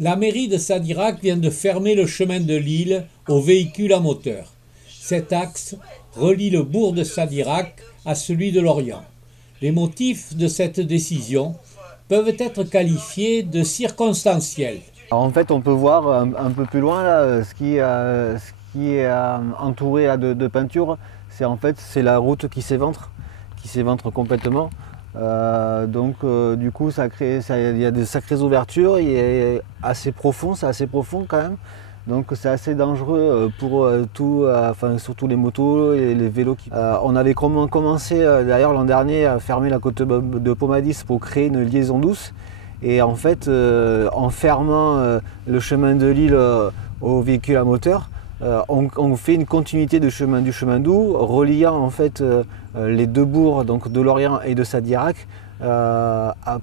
La mairie de Sadirac vient de fermer le chemin de Lille aux véhicules à moteur. Cet axe relie le bourg de Sadirac à celui de Lorient. Les motifs de cette décision peuvent être qualifiés de circonstanciels. En fait, on peut voir un peu plus loin là, ce qui est entouré là, de peinture. C'est la route qui s'éventre complètement. Du coup, il y a de sacrées ouvertures, il est assez profond, c'est assez profond quand même. Donc c'est assez dangereux pour surtout les motos et les vélos. On avait commencé d'ailleurs l'an dernier à fermer la côte de Pomadis pour créer une liaison douce. Et en fait, en fermant le chemin de Lille aux véhicules à moteur, on fait une continuité du chemin doux, reliant en fait les deux bourgs, donc de Lorient et de Sadirac,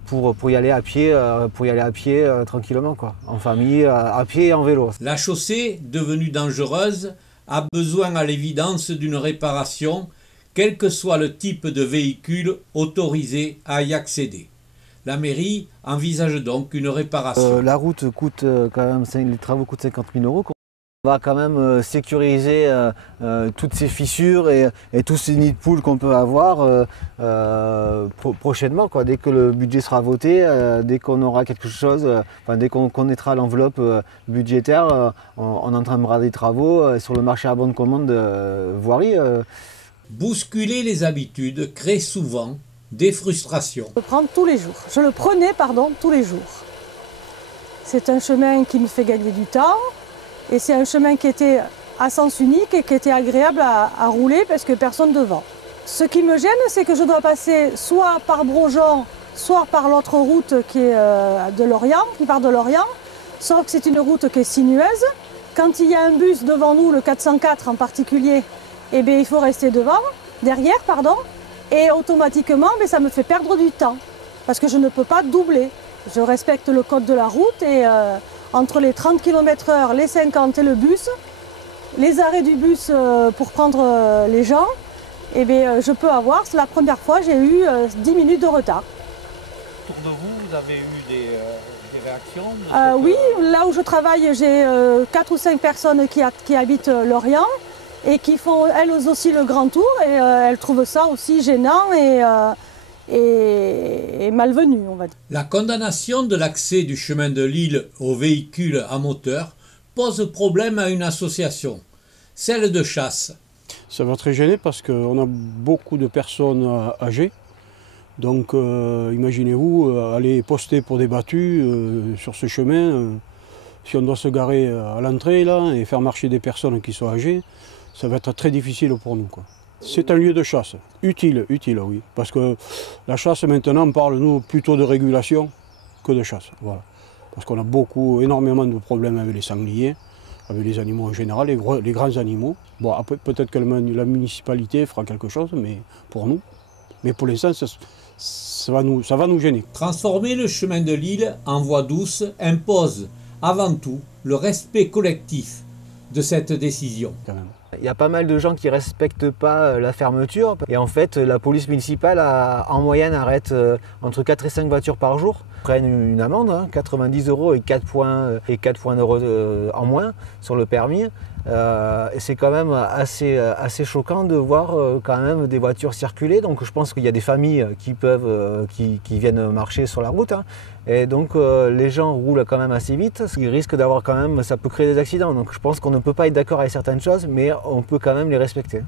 pour y aller à pied, tranquillement, quoi, en famille, à pied et en vélo. La chaussée, devenue dangereuse, a besoin à l'évidence d'une réparation, quel que soit le type de véhicule autorisé à y accéder. La mairie envisage donc une réparation. La route coûte quand même, les travaux coûtent 50 000 €. On va quand même sécuriser toutes ces fissures et tous ces nids de poules qu'on peut avoir prochainement, quoi. Dès que le budget sera voté, dès qu'on aura quelque chose, dès qu'on connaîtra l'enveloppe budgétaire, on entamera des travaux sur le marché à bonne commande voirie. Bousculer les habitudes crée souvent des frustrations. Je le prends tous les jours. Je le prenais, tous les jours. C'est un chemin qui me fait gagner du temps. Et c'est un chemin qui était à sens unique et qui était agréable à rouler parce que personne devant. Ce qui me gêne, c'est que je dois passer soit par Brojon, soit par l'autre route qui est de Lorient, qui part de Lorient. Sauf que c'est une route qui est sinueuse. Quand il y a un bus devant nous, le 404 en particulier, eh bien, il faut rester derrière. Et automatiquement, ça me fait perdre du temps parce que je ne peux pas doubler. Je respecte le code de la route et entre les 30 km/h, les 50 et le bus, les arrêts du bus pour prendre les gens, je peux avoir, c'est la première fois, j'ai eu 10 minutes de retard. Autour de vous, vous avez eu des réactions Oui, là où je travaille, j'ai 4 ou 5 personnes qui habitent Lorient et qui font elles aussi le grand tour et elles trouvent ça aussi gênant et malvenu, on va dire. La condamnation de l'accès du chemin de Lille aux véhicules à moteur pose problème à une association, celle de chasse. Ça va très gêner parce qu'on a beaucoup de personnes âgées. Donc imaginez-vous aller poster pour des battues sur ce chemin. Si on doit se garer à l'entrée là et faire marcher des personnes qui sont âgées, ça va être très difficile pour nous, quoi. C'est un lieu de chasse, utile oui. Parce que la chasse maintenant, on parle nous plutôt de régulation que de chasse. Voilà. Parce qu'on a énormément de problèmes avec les sangliers, avec les animaux en général, les grands animaux. Bon, après peut-être que la municipalité fera quelque chose, mais pour nous. Mais pour l'instant, ça va nous gêner. Transformer le chemin de Lille en voie douce impose avant tout le respect collectif de cette décision. Quand même. Il y a pas mal de gens qui ne respectent pas la fermeture et en fait la police municipale en moyenne arrête entre 4 et 5 voitures par jour. Ils prennent une amende, 90 € et 4 points en moins sur le permis. Et c'est quand même assez choquant de voir quand même des voitures circuler. Donc je pense qu'il y a des familles qui viennent marcher sur la route. Et donc les gens roulent quand même assez vite. Ils risquent d'avoir ça peut créer des accidents. Donc je pense qu'on ne peut pas être d'accord avec certaines choses, mais on peut quand même les respecter.